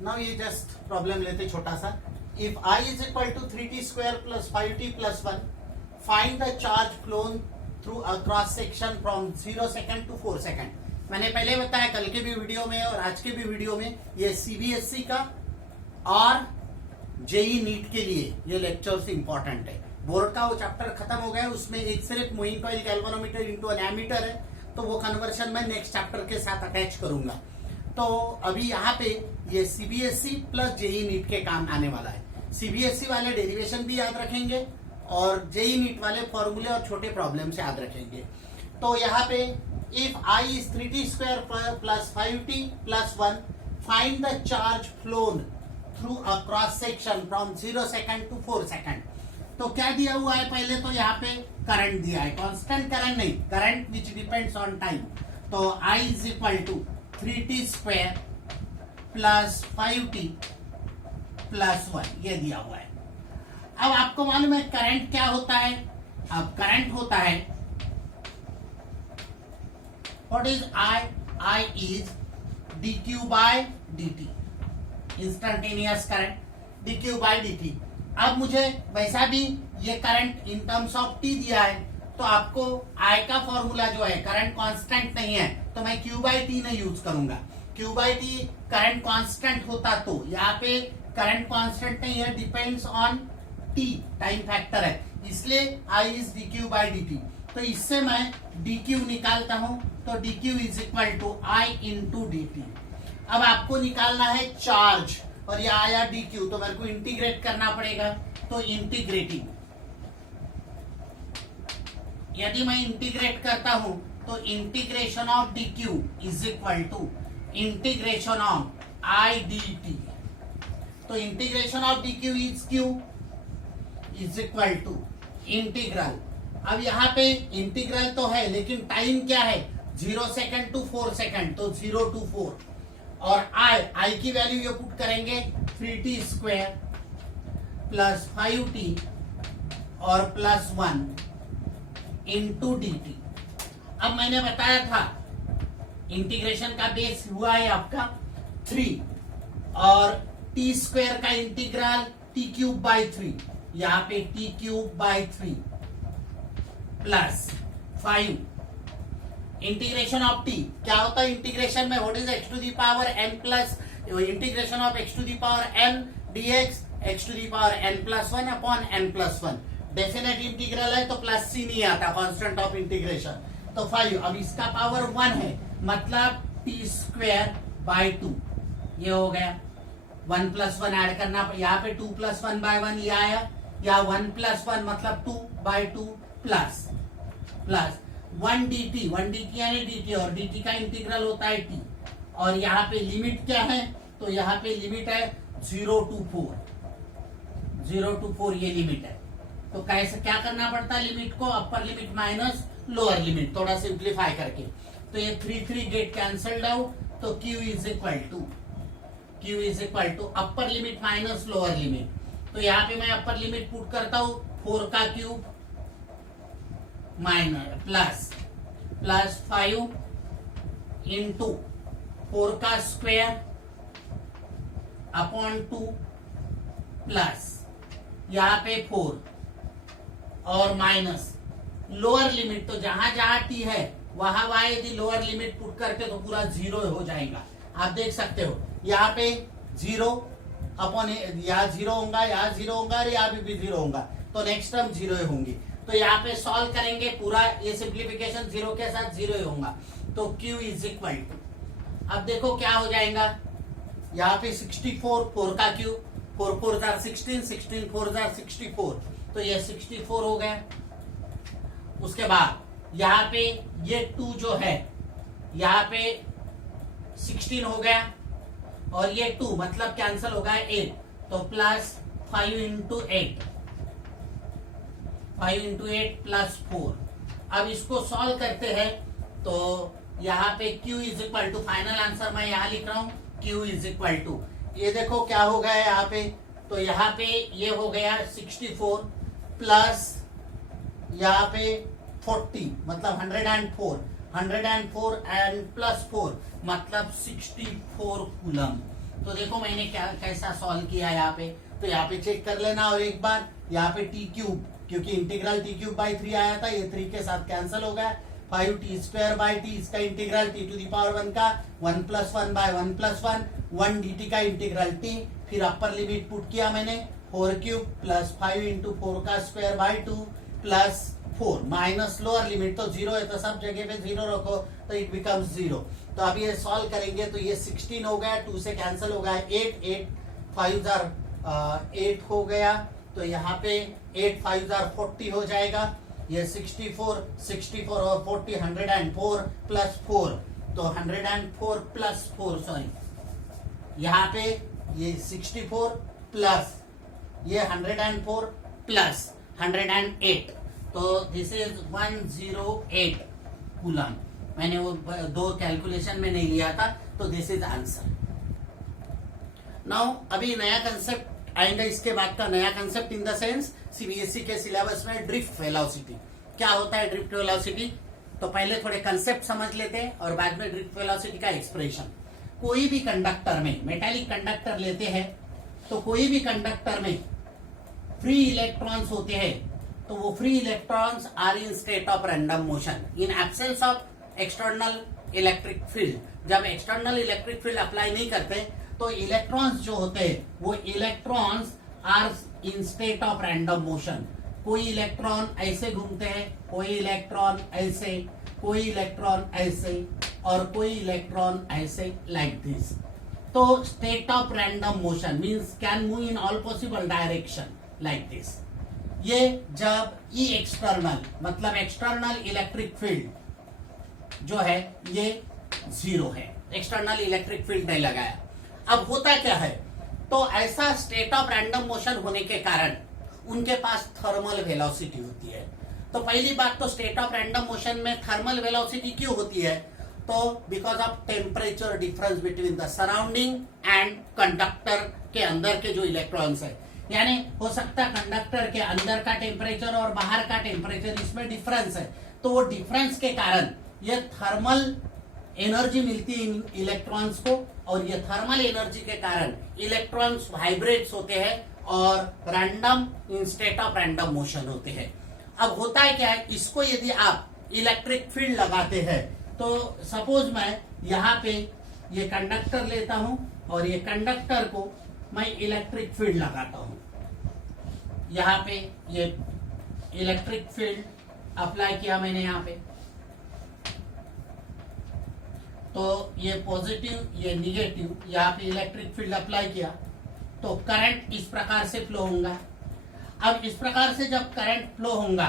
Now ये just problem लेते छोटा सा. If I is equal to 3t square plus 5t plus 1, find the charge flown through a cross section from 0 second to 4 second. मैंने पहले बताया कल के भी वीडियो में और आज के भी वीडियो में, ये सीबीएसई का और जेई नीट के लिए ये लेक्चर्स इंपॉर्टेंट है. बोर्ड का वो चैप्टर खत्म हो गया, उसमें एक सिर्फ moving coil galvanometer into an ammeter है, तो वो कन्वर्शन मैं नेक्स्ट चैप्टर के साथ अटैच करूंगा. तो अभी यहाँ पे ये सीबीएसई प्लस जेई नीट के काम आने वाला है. सीबीएसई वाले डेरिवेशन भी याद रखेंगे और जेई नीट वाले फॉर्मूले और छोटे प्रॉब्लम से याद रखेंगे. तो यहाँ पे if I is 3t square plus 5t plus 1, find the charge flown through a cross section from 0 second to 4 second. तो क्या दिया हुआ है, पहले तो यहाँ पे करंट दिया है, कांस्टेंट करंट नहीं, current which depends on time. तो I is equal to 3t square plus 5t plus 1 ये दिया हुआ है. अब आपको मालूम है करंट क्या होता है. अब करंट होता है, what is I? I is dq by dt, instantaneous current dq by dt. अब मुझे वैसा भी ये current in terms of t दिया है, तो आपको I का फॉर्मूला जो है, करंट कांस्टेंट नहीं है तो मैं q by t नहीं यूज करूंगा. q by t current constant होता तो, यहाँ पे करंट कांस्टेंट नहीं है, depends on t, time factor है, इसलिए I is dq by dt. तो इससे मैं dq निकालता हूं, तो dq is equal to I into dt. अब आपको निकालना है चार्ज, और यह आया dq, तो मेरे को इंटीग्रेट करना पड़ेगा. तो इंटीग्रेटिंग, यदि मैं इंटीग्रेट करता हूं तो integration of dq is equal to integration of I dt. तो integration of dq is q is equal to integral. अब यहाँ पे इंटीग्रल तो है, लेकिन टाइम क्या है, 0 सेकंड टू 4 सेकंड, तो 0 to 4. और I की वैल्यू ये पुट करेंगे 3t स्क्वायर प्लस 5t और प्लस 1 इंटू dt. अब मैंने बताया था इंटीग्रेशन का बेस हुआ है आपका 3, और t स्क्वायर का इंटीग्रल t क्यूब बाई 3, यहाँ पे t cube by 3 plus 5 integration of t. क्या होता है इंटीग्रेशन में, what is x to the power n plus integration of x to the power n dx x to the power n plus 1 upon n plus 1. Definite integral है तो plus c नहीं आता, constant of integration. तो 5, अब इसका power 1 है, मतलब t square by 2 ये हो गया. 1 प्लस 1 ऐड करना, यहाँ पे 2 प्लस 1 बाय 1 ये आया, या 1 प्लस 1 मतलब 2 बाई 2 प्लस 1 dt यानी dt, और dt का इंटीग्रल होता है t. और यहाँ पे लिमिट क्या है, तो यहाँ पे लिमिट है 0 to 4 ये लिमिट है. तो कैसे क्या करना पड़ता है लिमिट को, upper limit minus lower limit, थोड़ा सिंप्लीफाई करके. तो ये 3 गेट कैंसल्ड आउट, तो q is equal to upper limit minus lower limit. तो यहाँ पे मैं अपर लिमिट पुट करता हूँ 4 का क्यूब माइनस प्लस 5 इंटू 4 का स्क्वायर अपॉन 2 प्लस यहाँ पे 4 और माइनस लोअर लिमिट. तो जहां जहां t है वहां यदि लोअर लिमिट पुट करके तो पूरा 0 हो जाएगा. आप देख सकते हो यहाँ पे 0 अपॉन, यहाँ 0 होगा, यहाँ 0 होगा, और यहाँ भी 0 होगा, तो नेक्स्ट टर्म 0 होंगी. तो यहाँ पे सॉल्व करेंगे, पूरा ये सिंप्लीफिकेशन 0 के साथ 0 होगा. तो q इज इक्वल टू, अब देखो क्या हो जाएगा, यहाँ पे 64, 4 का क्यूब, 4 4 16, 16 4 64, तो ये 64 हो गया. उसके बाद यहाँ पे ये 2 जो है, यहाँ पे 16 हो गया, और ये 2 मतलब कैंसल हो गया 8, तो प्लस 5 इंटू 8 प्लस 4. अब इसको सॉल्व करते हैं, तो यहाँ पे q is equal to, final answer मैं यहाँ लिख रहा हूँ, q इज इक्वल टू, ये देखो क्या हो गया यहाँ पे, तो यहाँ पे ये हो गया 64 प्लस यहाँ पे 40 मतलब 104 एंड प्लस 4 मतलब 64 कूलम. तो देखो मैंने क्या कैसा सॉल्व किया यहाँ पे, तो यहाँ पे चेक कर लेना। और एक बार यहाँ पे टी क्यूब, क्योंकि इंटीग्रल टी क्यूब बाई 3 आया था, ये 3 के साथ कैंसिल हो गया। 5t स्क्वायर बाई टी, इसका integral t to the power 1 का 1 प्लस 1 बाय 1 प्लस 1, 1 dt का इंटीग्रल t, फिर अपर लिमिट पुट किया मैंने 4 क्यूब प्लस 5 इंटू 4 का square by 2 plus 4 minus lower limit तो 0 है, तो सब जगह पे 0 रखो तो इट बिकम्स 0। तो अब ये सॉल्व करेंगे तो ये 16 हो गया, 2 से कैंसिल हो गया, 8 5 8 हो गया, तो यहाँ पे 8 5 40 हो जाएगा। ये 64 और 40 104 प्लस 4, तो 104 प्लस 4 सॉरी, यहाँ पे ये 64 प्लस ये 104 प्लस 108, तो दिस इज 108 कूलम। मैंने वो दो कैलकुलेशन में नहीं लिया था, तो दिस इज आंसर। नाउ अभी नया कंसेप्ट आएगा, इसके बाद का नया concept in the sense CBSE के सिलेबस में ड्रिफ्ट वेलोसिटी। क्या होता है ड्रिफ्ट वेलोसिटी? तो पहले थोड़े कंसेप्ट समझ लेते हैं और बाद में ड्रिफ्ट वेलोसिटी का एक्सप्रेशन। कोई भी कंडक्टर में, मेटालिक कंडक्टर लेते हैं, तो कोई भी कंडक्टर में फ्री इलेक्ट्रॉन्स होते हैं, तो वो free electrons are in state of random motion in absence of external electric field. जब एक्सटर्नल इलेक्ट्रिक फील्ड अप्लाई नहीं करते तो इलेक्ट्रॉन्स जो होते हैं वो electrons are in state of random motion. कोई इलेक्ट्रॉन ऐसे घूमते हैं, कोई इलेक्ट्रॉन ऐसे, कोई इलेक्ट्रॉन ऐसे और कोई इलेक्ट्रॉन ऐसे, लाइक दिस। तो state of random motion means can move in all possible direction like this. ये जब ई एक्सटर्नल मतलब एक्सटर्नल इलेक्ट्रिक फील्ड जो है ये 0 है, एक्सटर्नल इलेक्ट्रिक फील्ड नहीं लगाया। अब होता क्या है, तो ऐसा स्टेट ऑफ रैंडम मोशन होने के कारण उनके पास थर्मल वेलोसिटी होती है। तो पहली बात तो स्टेट ऑफ रैंडम मोशन में थर्मल वेलोसिटी क्यों होती है? तो because of temperature difference between the surrounding and conductor के अंदर के जो इलेक्ट्रॉन्स है, यानी हो सकता है कंडक्टर के अंदर का टेम्परेचर और बाहर का टेम्परेचर इसमें डिफरेंस है, तो वो डिफरेंस के कारण ये थर्मल एनर्जी मिलती है इन इलेक्ट्रॉन्स को, और ये थर्मल एनर्जी के कारण इलेक्ट्रॉन्स वाइब्रेट्स होते हैं और random in state of random motion होते हैं। अब होता है क्या है, इसको यदि आप इलेक्ट्रिक फील्ड लगाते हैं, तो सपोज मैं यहाँ पे ये कंडक्टर लेता हूं और ये कंडक्टर को मैं इलेक्ट्रिक फील्ड लगाता हूं। यहाँ पे ये इलेक्ट्रिक फील्ड अप्लाई किया मैंने यहाँ पे, तो ये पॉजिटिव ये निगेटिव, यहाँ पे इलेक्ट्रिक फील्ड अप्लाई किया तो करंट इस प्रकार से फ्लो होगा। अब इस प्रकार से जब करंट फ्लो होगा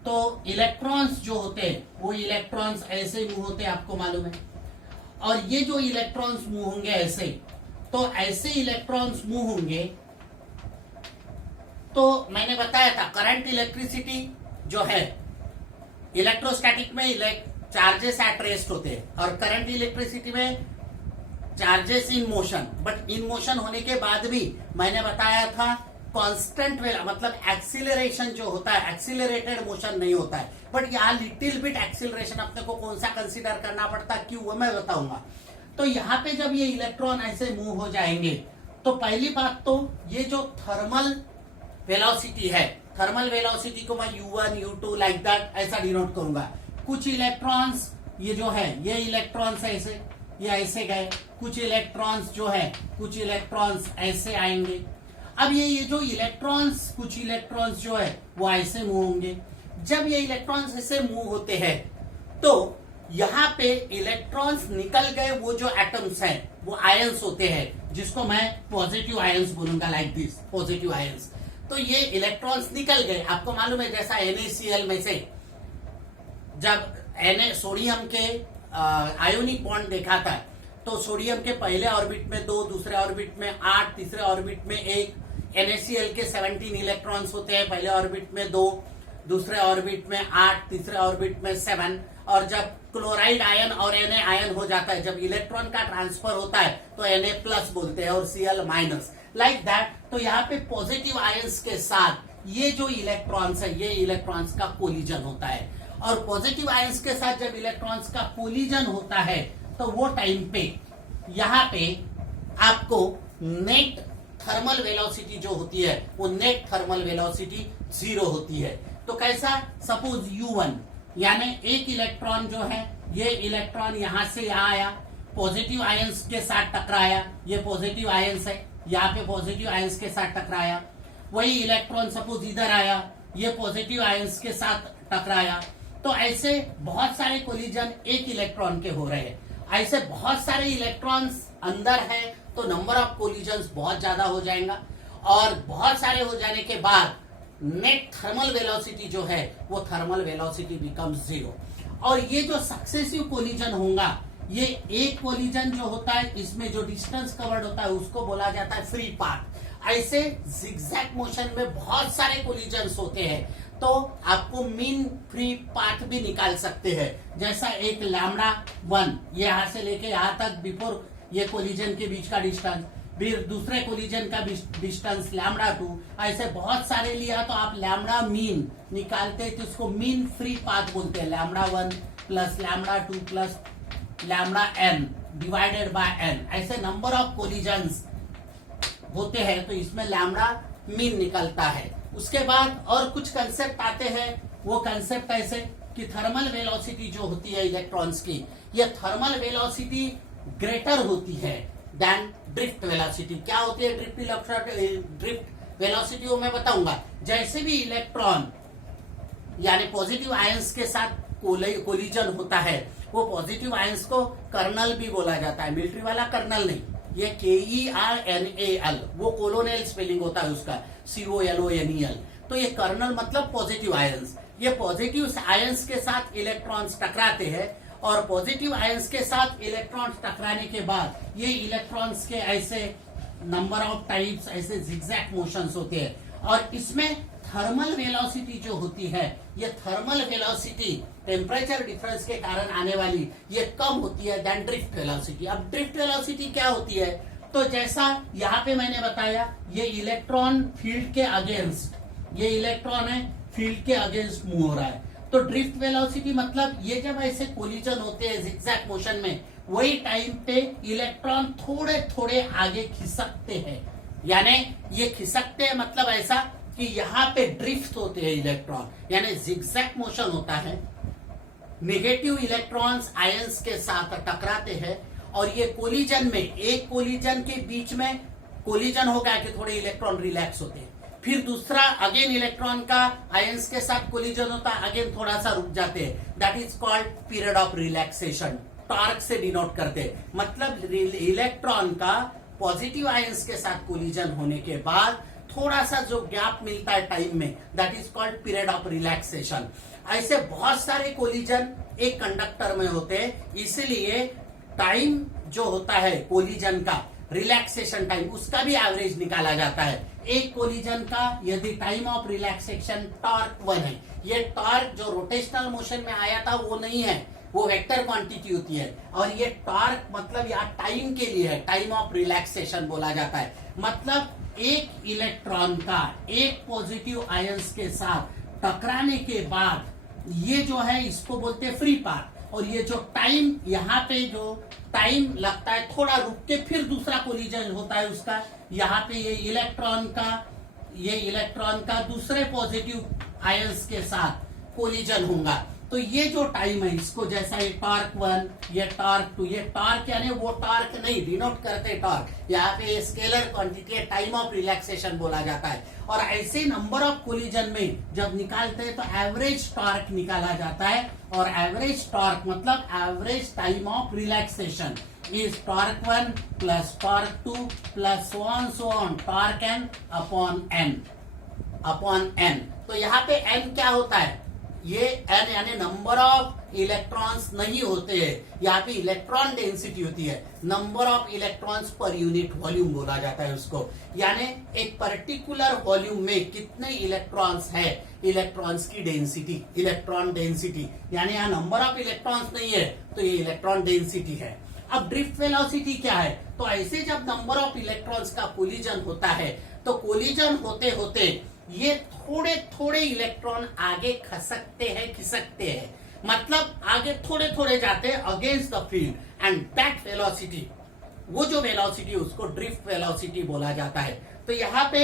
तो इलेक्ट्रॉन्स जो होते हैं वो इलेक्ट्रॉन्स ऐसे मूव होते हैं, आपको मालूम है। और ये जो इलेक्ट्रॉन्स मूव होंगे ऐसे, तो ऐसे इलेक्ट्रॉन्स मूव होंगे, तो मैंने बताया था करंट इलेक्ट्रिसिटी जो है इलेक्ट्रोस्टैटिक में चार्जेस एट रेस्ट होते हैं और करंट इलेक्ट्रिसिटी में charges in motion. But in motion होने के बाद भी मैंने बताया था कांस्टेंट मतलब एक्सीलरेशन जो होता है, एक्सीलरेटेड मोशन नहीं होता है, बट यहाँ लिटिल बिट एक्सीलरेशन अपने को कौन सा कंसीडर करना पड़ता है, क्यों, वो मैं बताऊंगा। तो यहाँ पे जब ये इलेक्ट्रॉन ऐसे मूव हो जाएंगे, तो पहली बात तो ये जो थर्मल वेलोसिटी है, थर्मल वेलोसिटी को मैं u1 u2 लाइक दैट ऐसा डिनोट करूंगा। कुछ इलेक्ट्रॉन्स ये जो है ये इलेक्ट्रॉन्स ऐसे, ये ऐसे गए, कुछ इलेक्ट्रॉन्स जो है कुछ इलेक्ट्रॉन्स ऐसे आएंगे। अब ये जो इलेक्ट्रॉन्स, कुछ इलेक्ट्रॉन्स जो है वो ऐसे मूव होंगे। जब ये इलेक्ट्रॉन्स ऐसे मूव होते हैं तो यहाँ पे इलेक्ट्रॉन्स निकल गए, वो जो एटम्स हैं वो आयंस होते हैं, जिसको मैं पॉजिटिव आयंस बोलूंगा, लाइक दिस पॉजिटिव आयंस। तो ये इलेक्ट्रॉन्स निकल गए, आपको मालूम है जैसा NaCl में से जब सोडियम के आयोनिक बॉन्ड देखा था, तो सोडियम के पहले ऑर्बिट में 2, दूसरे ऑर्बिट में 8, तीसरे ऑर्बिट में 1, NaCl के 17 इलेक्ट्रॉन्स होते हैं, पहले ऑर्बिट में 2, दूसरे ऑर्बिट में 8, तीसरे ऑर्बिट में 7, और जब क्लोराइड आयन और Na आयन हो जाता है, जब इलेक्ट्रॉन का ट्रांसफर होता है तो Na प्लस बोलते हैं और Cl माइनस, लाइक दैट। तो यहाँ पे पॉजिटिव आयंस के साथ ये जो इलेक्ट्रॉन्स है, ये इलेक्ट्रॉन्स का कोलिजन होता है, और पॉजिटिव आयंस के साथ जब इलेक्ट्रॉन्स का कोलिजन होता है तो वो टाइम पे यहाँ पे आपको नेट थर्मल वेलोसिटी जो होती है वो नेट थर्मल वेलोसिटी 0 होती है। तो कैसा, सपोज U1 यानी एक इलेक्ट्रॉन जो है, ये इलेक्ट्रॉन यहां से यहां आया, पॉजिटिव आयंस के साथ टकराया, ये पॉजिटिव आयंस है, यहाँ पे पॉजिटिव आयंस के साथ टकराया। वही इलेक्ट्रॉन सपोज इधर आया, ये पॉजिटिव आयंस के साथ टकराया। तो ऐसे बहुत सारे कोलिजन एक इलेक्ट्रॉन के हो रहे हैं। ऐसे बहुत सारे इलेक्ट्रॉन्स अंदर है तो नंबर ऑफ कोलिजन्स बहुत ज्यादा हो जाएगा, और बहुत सारे हो जाने के बाद नेट थर्मल वेलोसिटी जो है वो थर्मल वेलोसिटी बिकम्स 0। और ये जो सक्सेसिव कोलिजन होगा, ये एक कोलिजन जो होता है इसमें जो डिस्टेंस कवर्ड होता है उसको बोला जाता है फ्री पाथ। ऐसे जिगजैग मोशन में बहुत सारे कोलिजन्स होते हैं, तो आपको मीन फ्री पाथ भी निकाल सकते हैं। जैसा एक लैम्डा 1 ये यहां से लेके यहां तक बिफोर ये कोलिजन के बीच का डिस्टेंस, फिर दूसरे कोलिजन का डिस्टेंस लैम्डा 2, ऐसे बहुत सारे लिया तो आप लैम्डा मीन निकालते हैं तो उसको मीन फ्री पाथ बोलते हैं। Lambda 1 plus lambda 2 plus lambda n divided bye n, ऐसे नंबर ऑफ कोलिजन्स होते हैं तो इसमें लैम्डा मीन निकलता है। उसके बाद और कुछ कंसेप्ट आते हैं, वो कंसेप्ट ऐसे कि थर्मल वेलोसिटी जो होती है इलेक्ट्रॉन्स की, ये थर्मल वेलोसिटी ग्रेटर होती है देन ड्रिफ्ट वेलोसिटी। क्या होती है ड्रिफ्ट वेलोसिटी, वो मैं बताऊंगा। जैसे भी इलेक्ट्रॉन यानी पॉजिटिव आयंस के साथ कोलिजन होता है, वो पॉजिटिव आयंस को कर्नल भी बोला जाता है, मिलिट्री वाला कर्नल नहीं, ये KERNAL, वो कोलोनेल स्पेलिंग होता है उसका, COLONEL। तो ये कर्नल मतलब पॉजिटिव आयंस। ये पॉजिटिव आयंस के साथ इलेक्ट्रॉन्स टकराते हैं, और पॉजिटिव आयंस के साथ इलेक्ट्रॉन्स टकराने के बाद ये इलेक्ट्रॉन्स के ऐसे नंबर ऑफ टाइप्स, ऐसे जिगजैग मोशंस होते हैं। और इसमें थर्मल वेलोसिटी जो होती है, ये थर्मल वेलोसिटी टेम्परेचर डिफरेंस के कारण आने वाली ये कम होती है देन ड्रिफ्ट वेलोसिटी। अब ड्रिफ्ट वेलोसिटी क्या होती है, तो जैसा यहाँ पे मैंने बताया, ये इलेक्ट्रॉन फील्ड के अगेंस्ट, ये इलेक्ट्रॉन है फील्ड के अगेंस्ट मूव हो रहा है, तो ड्रिफ्ट वेलोसिटी मतलब ये जब ऐसे कोलिजन होते हैं जिगजैग मोशन में, वही टाइम पे इलेक्ट्रॉन थोड़े थोड़े आगे खिसकते हैं। यानी ये खिसकते हैं मतलब ऐसा कि यहाँ पे ड्रिफ्ट होते हैं इलेक्ट्रॉन, यानी जिगजैग मोशन होता है। नेगेटिव इलेक्ट्रॉन्स आयंस के साथ टकराते हैं, और ये कोलिजन में, एक कोलिजन के बीच में कोलिजन हो गया कि थोड़े इलेक्ट्रॉन रिलैक्स होते हैं, फिर दूसरा अगेन इलेक्ट्रॉन का आयंस के साथ कोलिजन होता है, अगेन थोड़ा सा रुक जाते हैं, that is called period of relaxation. Torque से डिनोट करते हैं, मतलब इलेक्ट्रॉन का पॉजिटिव आयंस के साथ कोलिजन होने के बाद थोड़ा सा जो गैप मिलता है टाइम में, that is called period of relaxation. ऐसे बहुत सारे कोलिजन एक कंडक्टर में होते हैं, इसलिए टाइम जो होता है कोलिजन का, रिलैक्सेशन टाइम, उसका भी एवरेज निकाला जाता है। एक कोलिजन का यदि टाइम ऑफ रिलैक्सेशन टॉर्क 1 है, ये टॉर्क जो रोटेशनल मोशन में आया था वो नहीं है, वो वेक्टर क्वांटिटी होती है, और ये टॉर्क मतलब यहाँ टाइम के लिए है, टाइम ऑफ रिलैक्सेशन बोला जाता है। मतलब एक इलेक्ट्रॉन का एक पॉजिटिव आयंस के साथ टकराने के बाद ये जो है इसको बोलते हैं फ्री पाथ, और ये जो टाइम यहाँ पे जो टाइम लगता है थोड़ा रुक के फिर दूसरा कोलिजन होता है उसका, यहाँ पे ये इलेक्ट्रॉन का दूसरे पॉजिटिव आयंस के साथ कोलिजन होगा। तो ये जो टाइम है इसको, जैसा ये टॉर्क 1, ये टॉर्क 2, ये टॉर्क यानी वो टॉर्क नहीं डिनोट करते टॉर्क, यहाँ पे स्केलर क्वांटिटी है, टाइम ऑफ रिलैक्सेशन बोला जाता है। और ऐसे नंबर ऑफ कोलिजन में जब निकालते हैं तो एवरेज टॉर्क निकाला जाता है, और एवरेज टॉर्क मतलब average time of relaxation is torque 1 plus torque 2 plus so on torque n upon n। तो यहाँ पे n क्या होता है, ये n यानी नंबर ऑफ इलेक्ट्रॉन्स नहीं होते हैं, यहाँ पे इलेक्ट्रॉन डेंसिटी होती है, number of electrons per unit volume बोला जाता है उसको। यानी एक पर्टिकुलर वॉल्यूम में कितने इलेक्ट्रॉन्स है, इलेक्ट्रॉन्स की डेंसिटी, इलेक्ट्रॉन डेंसिटी, यानी यहाँ नंबर ऑफ इलेक्ट्रॉन्स नहीं है तो ये इलेक्ट्रॉन डेंसिटी है। अब ड्रिफ्ट वेलोसिटी क्या है, तो ऐसे जब नंबर ऑफ इलेक्ट्रॉन्स का कोलिजन होता है तो कोलिजन होते होते ये थोड़े थोड़े इलेक्ट्रॉन आगे खिसकते हैं, मतलब आगे थोड़े थोड़े जाते हैं against the field, and that velocity वो जो वेलोसिटी उसको ड्रिफ्ट वेलोसिटी बोला जाता है। तो यहाँ पे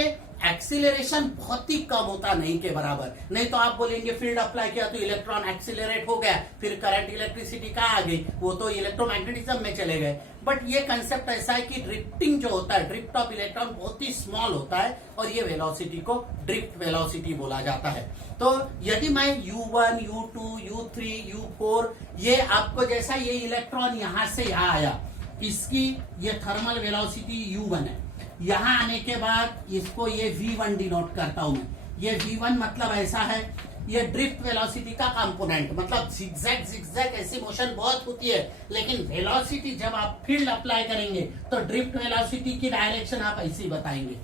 एक्सीलरेशन बहुत ही कम होता, नहीं के बराबर। नहीं तो आप बोलेंगे फील्ड अप्लाई किया तो इलेक्ट्रॉन एक्सीलरेट हो गया, फिर करंट इलेक्ट्रिसिटी कहाँ आ गई, वो तो इलेक्ट्रोमैग्नेटिज्म में चले गए। बट ये कंसेप्ट ऐसा है कि ड्रिफ्टिंग जो होता है, ड्रिफ्ट ऑफ इलेक्ट्रॉन बहुत ही स्मॉल होता है और ये वेलोसिटी को ड्रिफ्ट वेलोसिटी बोला जाता है। तो यदि मैं U1, U2, U3, U4, ये आपको जैसा ये इलेक्ट्रॉन यहां से यहां आया, इसकी ये थर्मल वेलोसिटी U1 है। यहां आने के बाद इसको ये V1 डिनोट करता हूं मैं। ये V1 मतलब ऐसा है, ये ड्रिफ्ट वेलोसिटी का कंपोनेंट, मतलब जिगजैग जिगजैग ऐसी मोशन बहुत होती है, लेकिन वेलोसिटी जब आप फील्ड अप्लाई करेंगे तो ड्रिफ्ट वेलोसिटी की डायरेक्शन आप ऐसी बताएंगे।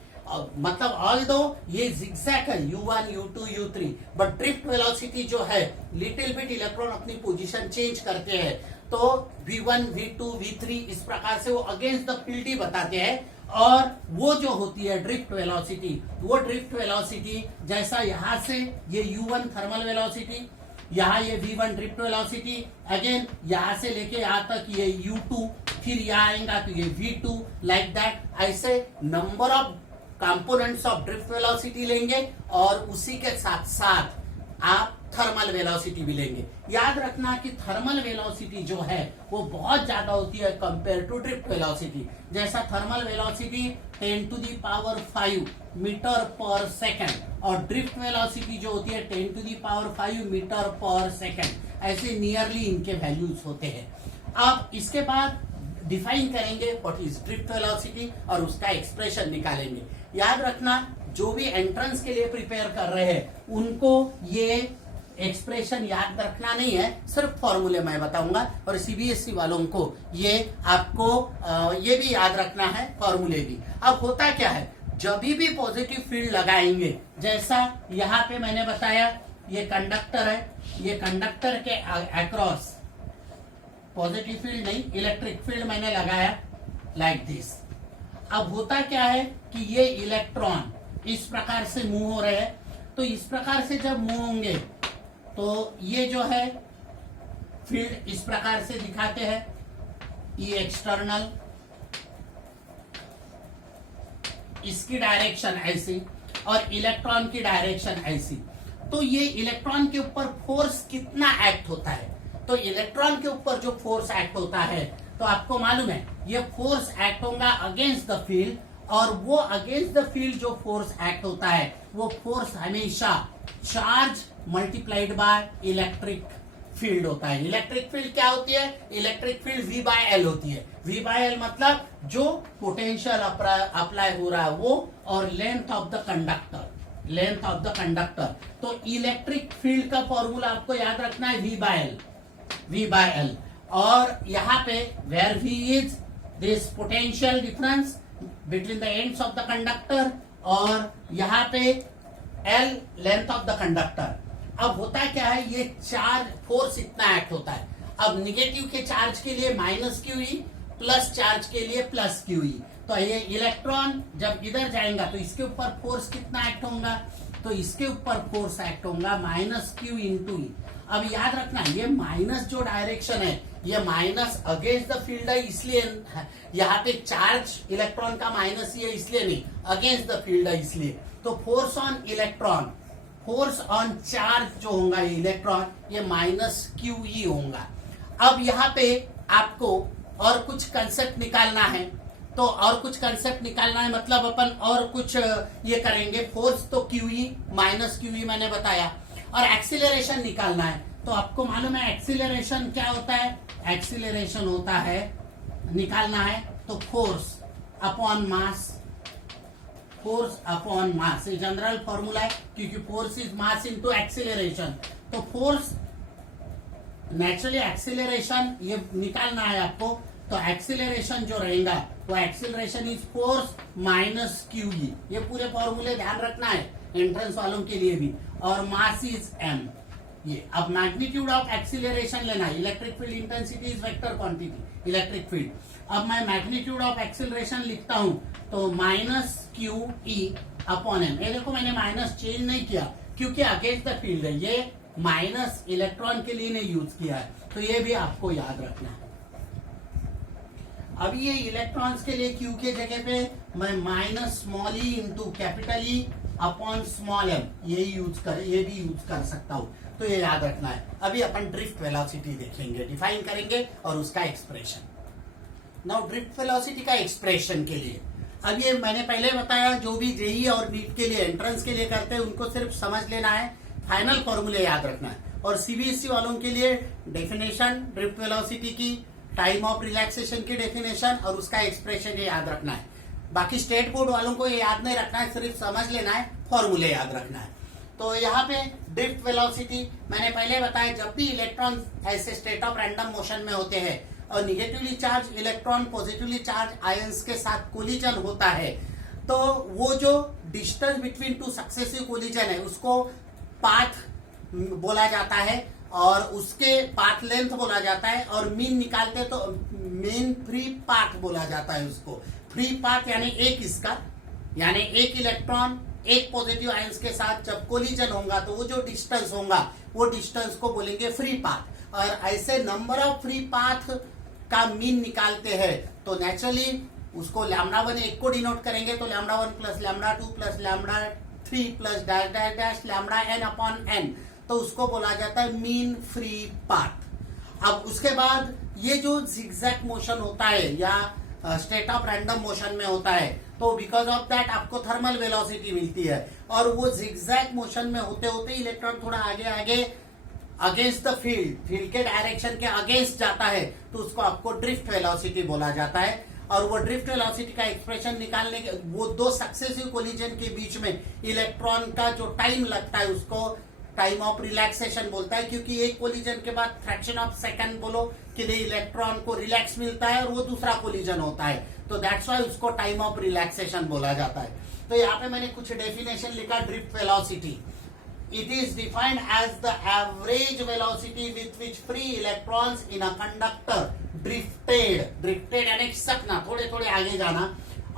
मतलब ऑल दो ये जिगजैग है U1, U2, U3, but drift velocity जो है लिटिल बिट इलेक्ट्रॉन अपनी पोजीशन चेंज करते हैं, तो V1, V2, V3 इस प्रकार से वो अगेंस्ट द फील्ड ही बताते हैं। और वो जो होती है ड्रिफ्ट वेलोसिटी, वो ड्रिफ्ट वेलोसिटी जैसा यहां से ये U1 थर्मल वेलोसिटी, यहाँ ये V1 ड्रिफ्ट वेलोसिटी, अगेन यहां से लेके यहां तक ये U2, फिर यहाँ आएगा तो ये V2, लाइक दैट। ऐसे number of components of drift velocity लेंगे और उसी के साथ साथ आप थर्मल वेलोसिटी भी लेंगे। याद रखना कि थर्मल वेलोसिटी जो है वो बहुत ज्यादा होती है कंपेयर टू ड्रिफ्ट वेलोसिटी। जैसा thermal velocity 10 to the power 5 metre per second और ड्रिफ्ट वेलोसिटी जो होती है 10 to the power 5 metre per second, ऐसे नियरली इनके वैल्यूज होते हैं। अब इसके बाद डिफाइन करेंगे व्हाट इज ड्रिफ्ट वेलोसिटी और उसका एक्सप्रेशन निकालेंगे। याद रखना जो भी एंट्रेंस के लिए प्रिपेयर कर रहे हैं उनको ये एक्सप्रेशन याद रखना नहीं है, सिर्फ फॉर्मूले मैं बताऊंगा, और सीबीएसई वालों को ये आपको ये भी याद रखना है, फॉर्मूले भी। अब होता क्या है, जब भी पॉजिटिव फील्ड लगाएंगे, जैसा यहाँ पे मैंने बताया ये कंडक्टर है, ये कंडक्टर के अक्रॉस पॉजिटिव फील्ड नहीं इलेक्ट्रिक फील्ड मैंने लगाया लाइक दिस। अब होता क्या है कि ये इलेक्ट्रॉन इस प्रकार से मूव हो रहे हैं, तो इस प्रकार से जब मूव होंगे तो ये जो है फील्ड इस प्रकार से दिखाते हैं, ये एक्सटर्नल, इसकी डायरेक्शन ऐसी और इलेक्ट्रॉन की डायरेक्शन ऐसी। तो ये इलेक्ट्रॉन के ऊपर फोर्स कितना एक्ट होता है, तो इलेक्ट्रॉन के ऊपर जो फोर्स एक्ट होता है तो आपको मालूम है ये फोर्स एक्ट होगा अगेंस्ट द फील्ड, और वो अगेंस्ट द फील्ड जो फोर्स एक्ट होता है वो फोर्स हमेशा charge multiplied by electric field होता है। इलेक्ट्रिक फील्ड क्या होती है, इलेक्ट्रिक फील्ड V/L होती है। V/L मतलब जो पोटेंशियल अप्लाई हो रहा है वो, और length of the conductor, length of the conductor. तो इलेक्ट्रिक फील्ड का फॉर्मूला आपको याद रखना है V/L, और यहाँ पे where V is this potential difference between the ends of the conductor, और यहाँ पे L length of the conductor. अब होता क्या है, ये चार्ज फोर्स इतना एक्ट होता है। अब निगेटिव के चार्ज के लिए -QE, प्लस चार्ज के लिए +QE। तो ये इलेक्ट्रॉन जब इधर जाएगा तो इसके ऊपर फोर्स कितना एक्ट होगा, तो इसके ऊपर फोर्स एक्ट होगा -Q × E। अब याद रखना ये माइनस जो डायरेक्शन है ये माइनस अगेंस्ट द फील्ड है, इसलिए यहाँ पे चार्ज इलेक्ट्रॉन का माइनस ही है, इसलिए नहीं, अगेंस्ट द फील्ड है इसलिए। तो force on electron, force on charge जो होगा ये इलेक्ट्रॉन, ये -QE होगा। अब यहाँ पे आपको और कुछ कंसेप्ट निकालना है, तो और कुछ कंसेप्ट निकालना है मतलब अपन और कुछ ये करेंगे। फोर्स तो QE -QE मैंने बताया, और एक्सीलरेशन निकालना है। तो आपको मालूम है एक्सीलरेशन क्या होता है, एक्सीलरेशन होता है, निकालना है तो फोर्स अपॉन मास, फोर्स अपॉन मास, ये जनरल फॉर्मूला है, क्योंकि force is mass into acceleration. तो फोर्स नेचुरली एक्सीलरेशन ये निकालना है आपको, तो एक्सीलरेशन जो रहेगा वो एक्सीलरेशन इज फोर्स -QE। ये पूरे फॉर्मूले ध्यान रखना है एंट्रेंस वालों के लिए भी, और मास इज m। ये अब मैग्नीट्यूड ऑफ एक्सीलरेशन लेना है, electric field intensity is vector quantity electric field. अब मैं मैग्नीट्यूड ऑफ एक्सीलरेशन लिखता हूं तो -QE अपॉन m। ये देखो मैंने माइनस चेंज नहीं किया क्योंकि अगेंस्ट द फील्ड है, ये माइनस इलेक्ट्रॉन के लिए नहीं यूज किया है, तो ये भी आपको याद रखना है। अब ये इलेक्ट्रॉन्स के लिए Q के जगह पे मैं minus small e into capital E upon small m ये भी यूज कर सकता हूं, तो ये याद रखना है। अभी अपन ड्रिफ्ट वेलोसिटी देखेंगे, डिफाइन करेंगे और उसका एक्सप्रेशन। नाउ ड्रिफ्ट वेलोसिटी का एक्सप्रेशन के लिए अब ये मैंने पहले बताया, जो भी जेई और नीट के लिए एंट्रेंस के लिए करते हैं उनको सिर्फ समझ लेना है, फाइनल फॉर्मूले याद रखना है। और सीबीएसई वालों के लिए डेफिनेशन ड्रिफ्ट वेलोसिटी की, टाइम ऑफ रिलैक्सेशन की डेफिनेशन और उसका एक्सप्रेशन ये याद रखना है। बाकी स्टेट बोर्ड वालों को ये याद नहीं रखना है, सिर्फ समझ लेना है, फॉर्मूले याद रखना है। तो यहाँ पे ड्रिफ्ट वेलोसिटी मैंने पहले बताया, जब भी इलेक्ट्रॉन ऐसे स्टेट ऑफ रैंडम मोशन में होते हैं और negatively charge electron positively charge ions के साथ कोलिजन होता है, तो वो जो distance between two successive collision है उसको पाथ बोला जाता है और उसके पाथ लेंथ बोला जाता है, और मीन निकालते तो मीन फ्री पाथ बोला जाता है उसको। फ्री पाथ यानी एक इलेक्ट्रॉन एक पॉजिटिव आयंस के साथ जब कोलिजन होगा तो वो जो डिस्टेंस होगा वो डिस्टेंस को बोलेंगे फ्री पाथ। और ऐसे नंबर ऑफ फ्री पाथ का मीन निकालते हैं तो नेचुरली उसको λ1 एक को डिनोट करेंगे, तो λ1 plus λ2 plus λ3 plus dash dash dash λn upon n, तो उसको बोला जाता है मीन फ्री पाथ। अब उसके बाद ये जो zigzag मोशन होता है या स्टेट ऑफ रैंडम मोशन में होता है, तो बिकॉज ऑफ दैट आपको थर्मल वेलोसिटी मिलती है, और वो zigzag मोशन में होते होते इलेक्ट्रॉन थोड़ा आगे आगे अगेंस्ट द फील्ड के डायरेक्शन के अगेंस्ट जाता है, तो उसको आपको ड्रिफ्ट वेलोसिटी बोला जाता है। और वो ड्रिफ्ट वेलोसिटी का एक्सप्रेशन निकालने के, वो दो सक्सेसिव कोलिजन के बीच में इलेक्ट्रॉन का जो टाइम लगता है उसको टाइम ऑफ रिलैक्सेशन बोलता है, क्योंकि एक कोलिजन के बाद फ्रैक्शन ऑफ सेकंड बोलो कि इलेक्ट्रॉन को रिलैक्स मिलता है और वो दूसरा कोलिजन होता है, तो दैट्स व्हाई उसको टाइम ऑफ रिलैक्सेशन बोला जाता है। तो यहाँ पे मैंने कुछ डेफिनेशन लिखा drift velocity. It is defined as the average velocity with which free electrons in a conductor drifted यानी खिसकना, थोड़े थोड़े आगे जाना,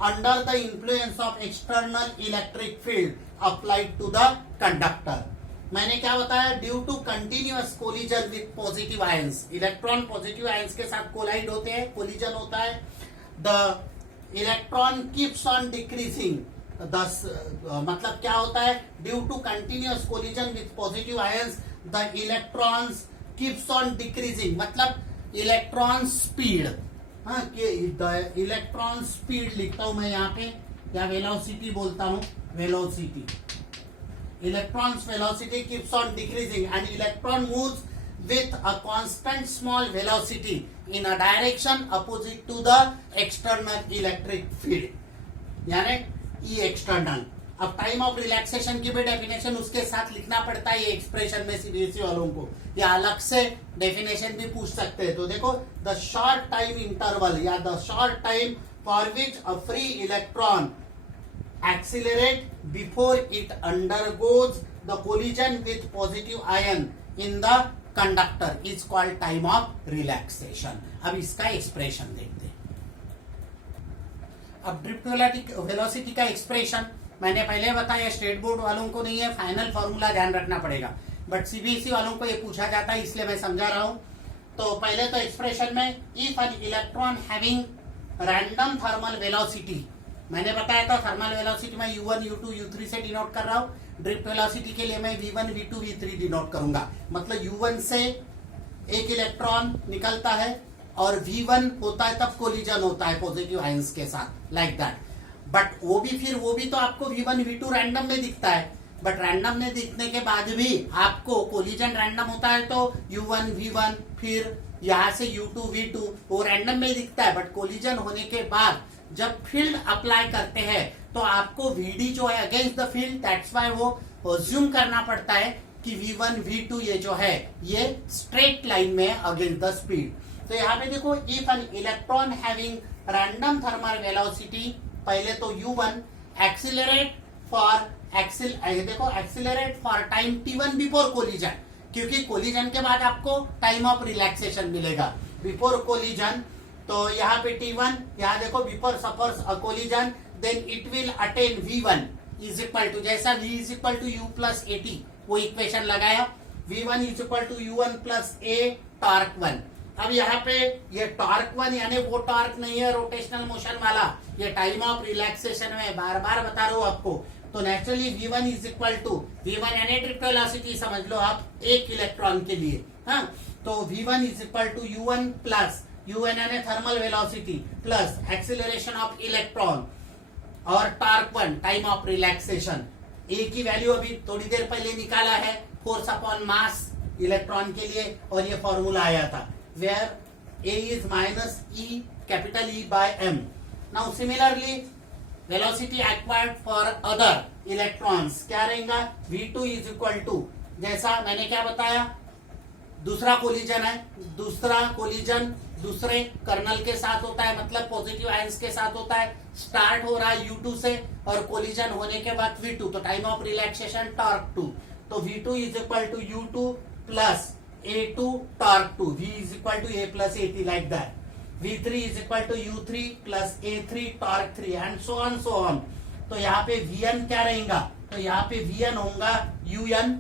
under the influence of external electric field applied to the conductor। मैंने क्या बताया, due to continuous collision with positive ions, electron positive ions के साथ कोलाइड होते हैं, कोलिजन होता है, the electron keeps on decreasing, मतलब क्या होता है, due to continuous collision with positive ions the electrons keeps on decreasing, मतलब इलेक्ट्रॉन स्पीड, हाँ द इलेक्ट्रॉन स्पीड लिखता हूं मैं यहाँ पे, या वेलोसिटी बोलता हूं, velocity, electron's velocity keeps on decreasing and electron moves with a constant small velocity in a direction opposite to the external electric field, यानी E external। अब टाइम ऑफ रिलैक्सेशन की भी डेफिनेशन उसके साथ लिखना पड़ता है ये एक्सप्रेशन में सीबीएसई वालों को, या अलग से डेफिनेशन भी पूछ सकते हैं। तो देखो, द शॉर्ट टाइम इंटरवल या the short time for which a free electron accelerate before it undergoes the collision with positive ion in the conductor is called time of relaxation। अब इसका एक्सप्रेशन देखते हैं। अब ड्रिफ्ट वेलोसिटी का expression मैंने पहले बताया, स्टेट बोर्ड वालों को नहीं है, फाइनल फॉर्मूला ध्यान रखना पड़ेगा, बट सीबीएसई वालों को ये पूछा जाता है इसलिए मैं समझा रहा हूं। तो पहले तो एक्सप्रेशन में, if an electron having random thermal velocity, मैंने बताया था थर्मल वेलोसिटी में U1, U2, U3 से डिनोट कर रहा हूं, ड्रिफ्ट वेलोसिटी के लिए मैं V1, V2, V3 डिनोट करूंगा, मतलब U1 से एक इलेक्ट्रॉन निकलता है और V1 होता है तब कोलिजन होता है पॉजिटिव आयंस के साथ, लाइक दैट। बट वो भी तो आपको V1, V2 रैंडम में दिखता है, बट रैंडम में दिखने के बाद भी आपको कोलिजन रैंडम होता है, तो U1, V1, फिर यहाँ से U2, V2 वो रैंडम में दिखता है, बट कोलिजन होने के बाद जब फील्ड अप्लाई करते हैं तो आपको VD जो है against the field, that's why वो अज्यूम करना पड़ता है कि V1, V2 ये जो है ये स्ट्रेट लाइन में अगेंस्ट द स्पीड। तो यहाँ पे देखो, if an electron having random thermal velocity, पहले तो U1 accelerate for time T1 before collision, क्योंकि कोलिजन के बाद आपको टाइम ऑफ रिलैक्सेशन मिलेगा, बिफोर कोलिजन। तो यहाँ पे T1, यहाँ देखो before suffers a collision then it will attain V1 is equal to, जैसा V is equal to U plus AT वो इक्वेशन लगाया, V1 is equal to U1 plus A torque 1, अब यहाँ पे ये टॉर्क वन यानी वो टॉर्क नहीं है रोटेशनल मोशन वाला, ये टाइम ऑफ रिलैक्सेशन में बार बार बता रहा हूं आपको। तो naturally v1 is equal to v1 यानी ड्रिफ्ट वेलोसिटी समझ लो आप एक इलेक्ट्रॉन के लिए। हाँ, तो v1 is equal to u1 plus un यानी thermal velocity plus acceleration of electron और torque one time of relaxation. A की वैल्यू अभी थोड़ी देर पहले निकाला है, फोर्स अपॉन मास इलेक्ट्रॉन के लिए, और ये फॉर्मूला आया था where a is minus e capital E by m. Now similarly velocity acquired for other electrons क्या रहेगा, v2 is equal to, जैसा मैंने क्या बताया, दूसरा कोलिजन है, दूसरा कोलिजन दूसरे कर्नल के साथ होता है, मतलब पॉजिटिव आयंस के साथ होता है, स्टार्ट हो रहा है u2 से और कोलिजन होने के बाद v2, तो टाइम ऑफ रिलैक्सेशन टॉर्क 2, तो v2 is equal to u2 plus a2 torque 2, v is equal to a plus at like that, v3 is equal to u3 plus a3 torque 3 and so on। तो यहाँ पे vn क्या रहेगा, तो यहाँ पे vn होगा un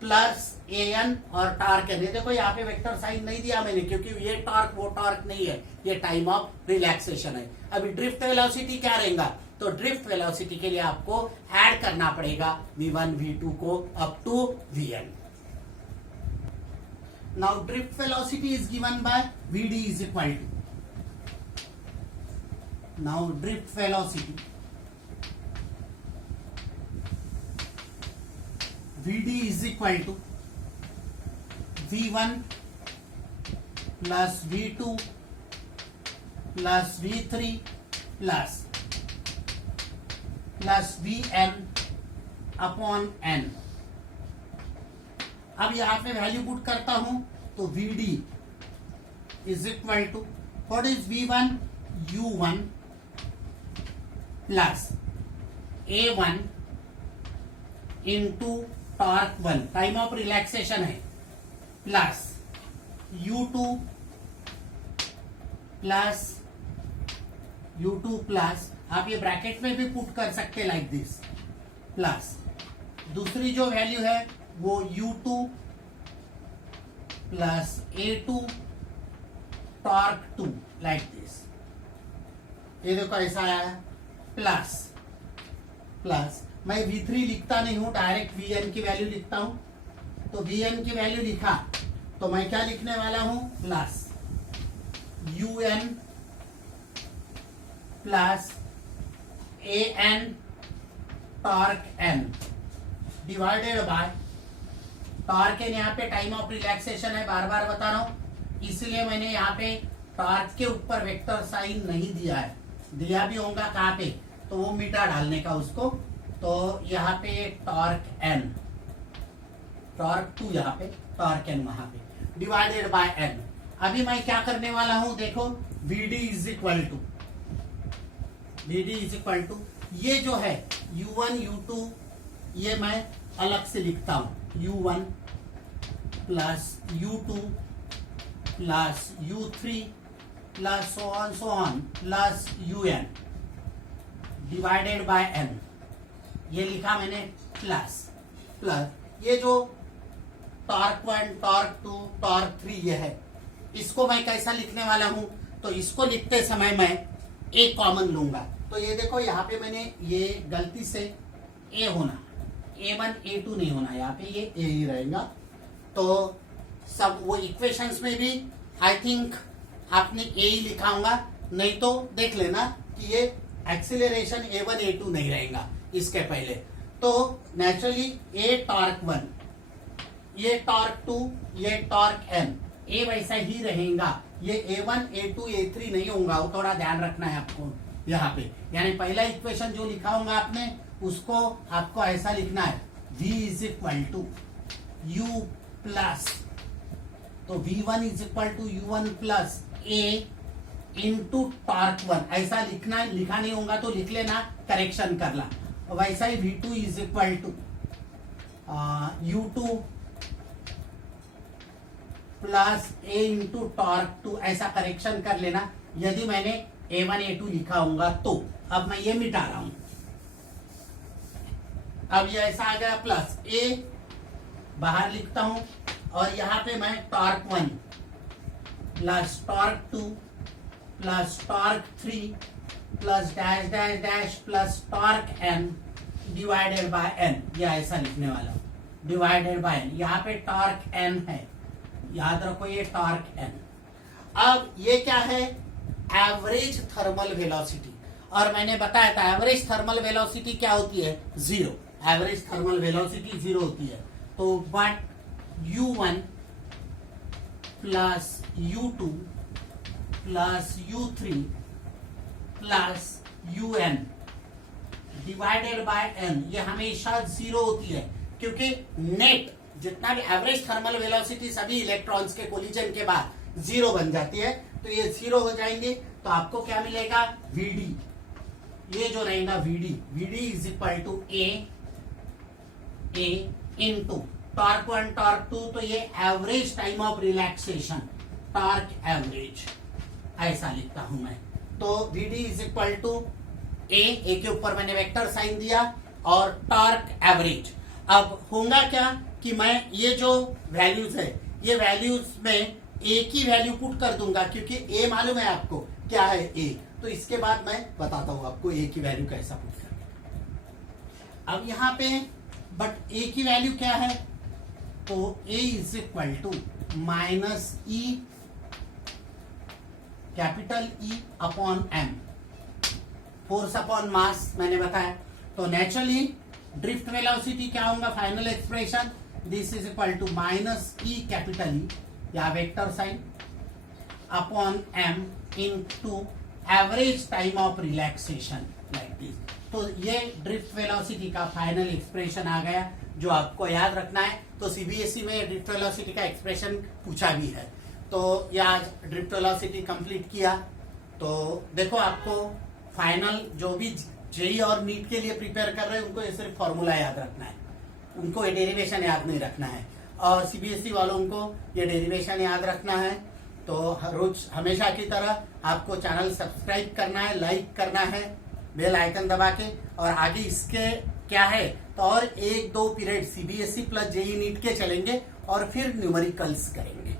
प्लस an और टॉर्क n। ये देखो यहाँ पे वेक्टर साइन नहीं दिया मैंने क्योंकि ये टॉर्क वो टॉर्क नहीं है, ये टाइम ऑफ रिलैक्सेशन है। अभी ड्रिफ्ट वेलोसिटी क्या रहेगा, तो ड्रिफ्ट वेलोसिटी के लिए आपको ऐड करना पड़ेगा v1 v2 को up to vn। Now drift velocity is given by Vd is equal to, now drift velocity Vd is equal to v1 plus v2 plus v3 plus vn upon n। अब यहाँ पे value put करता हूं तो Vd is equal to what is V1 U1 plus A1 into torque 1 time of relaxation है plus U2 plus आप ये bracket में भी पुट कर सकते लाइक दिस, प्लस दूसरी जो वैल्यू है वो U2 plus A2 torque 2 like this. ये देखो ऐसा आया प्लस मैं V3 लिखता नहीं हूं, डायरेक्ट Vn की वैल्यू लिखता हूं। तो Vn की वैल्यू लिखा तो मैं क्या लिखने वाला हूं, plus Un plus An torque n divided by torque n. यहाँ पे टाइम ऑफ रिलैक्सेशन है, बार बार बता रहा हूं, इसलिए मैंने यहाँ पे टॉर्क के ऊपर वेक्टर साइन नहीं दिया है, दिया भी होगा कहाँ पे, तो वो मीटा डालने का उसको। तो यहाँ पे टॉर्क एन, टॉर्क 2 यहाँ पे, टॉर्क एन वहां पे, डिवाइडेड बाय एन। अभी मैं क्या करने वाला हूं, देखो Vd इज इक्वल टू ये जो है U1 U2 ये मैं अलग से लिखता हूं, U1 plus U2 plus U3 plus so on plus UN divided by n। ये लिखा मैंने प्लस ये जो टॉर्क 1 टॉर्क 2 टॉर्क 3 ये है, इसको मैं कैसा लिखने वाला हूं, तो इसको लिखते समय मैं ए कॉमन लूंगा। तो ये देखो यहाँ पे मैंने ये गलती से ए होना, A1 A2 नहीं होना, यहाँ पे ये A ही रहेगा। तो सब वो इक्वेशंस में भी आई थिंक आपने A ही लिखा होगा, नहीं तो देख लेना कि ये एक्सीलरेशन A1 A2 नहीं रहेगा इसके पहले। तो नेचुरली A टॉर्क 1 ये टॉर्क 2 ये टॉर्क n, A वैसा ही रहेगा, ये A1 A2 A3 नहीं होगा, वो थोड़ा ध्यान रखना है आपको यहाँ पे। यानी पहला इक्वेशन जो लिखा होगा आपने उसको आपको ऐसा लिखना है, V is equal to U plus, तो V1 is equal to U1 plus A into torque 1, ऐसा लिखना, लिखा नहीं होगा तो लिख लेना, करेक्शन करना। वैसा ही V2 is equal to U2 plus A into torque 2, ऐसा करेक्शन कर लेना यदि मैंने A1 A2 लिखा होगा तो। अब मैं ये मिटा रहा हूं, अब ये ऐसा आ गया, प्लस A बाहर लिखता हूं और यहां पे मैं torque 1 plus torque 2 plus torque 3 plus dash dash dash plus torque n divided bye n, या ऐसा लिखने वाला हूं, डिवाइडेड बाय n। यहाँ पे टॉर्क n है, याद रखो ये टॉर्क n। अब ये क्या है, एवरेज थर्मल वेलोसिटी, और मैंने बताया था एवरेज थर्मल वेलोसिटी क्या होती है, zero. Average thermal velocity zero होती है। तो but u1 plus u2 plus u3 plus un divided by n, ये हमेशा जीरो होती है, क्योंकि नेट जितना भी एवरेज थर्मल वेलोसिटी सभी इलेक्ट्रॉन्स के कोलिजन के बाद जीरो बन जाती है। तो ये जीरो हो जाएंगे, तो आपको क्या मिलेगा, Vd, ये जो रहेगा Vd is equal to a into torque 1 torque 2, तो ये average time of relaxation, torque average, ऐसा लिखता हूं मैं। तो Vd is equal to a के ऊपर मैंने वेक्टर साइन दिया और टॉर्क एवरेज। अब होगा क्या कि मैं ये जो वैल्यूज है, ये वैल्यूज में ए की वैल्यू पुट कर दूंगा, क्योंकि ए मालूम है आपको क्या है ए। तो इसके बाद मैं बताता हूं आपको ए की वैल्यू कैसा पुट करना। अब यहां पे बट ए की वैल्यू क्या है, तो A is equal to minus E, capital E upon M, force upon mass मैंने बताया। तो नेचुरली ड्रिफ्ट वेलोसिटी क्या होगा, final expression, this is equal to minus E capital E, या vector sign, upon M into average time of relaxation, like this. तो ये drift velocity का final expression आ गया, जो आपको याद रखना है। तो सीबीएसई में ड्रिफ्ट वेलोसिटी का एक्सप्रेशन पूछा भी है। तो ये आज ड्रिफ्ट वेलोसिटी कंप्लीट किया। तो देखो, आपको फाइनल जो भी जेई और नीट के लिए प्रिपेयर कर रहे हैं, उनको ये सिर्फ फॉर्मूला याद रखना है, उनको ये डेरिवेशन याद नहीं रखना है। और सीबीएसई वालों को ये डेरिवेशन याद रखना है। तो हर रोज हमेशा की तरह आपको चैनल सब्सक्राइब करना है, लाइक करना है, बेल आइकन दबा के। और आगे इसके क्या है, तो और 1-2 period CBSE plus JEE NEET के चलेंगे और फिर न्यूमेरिकल्स करेंगे।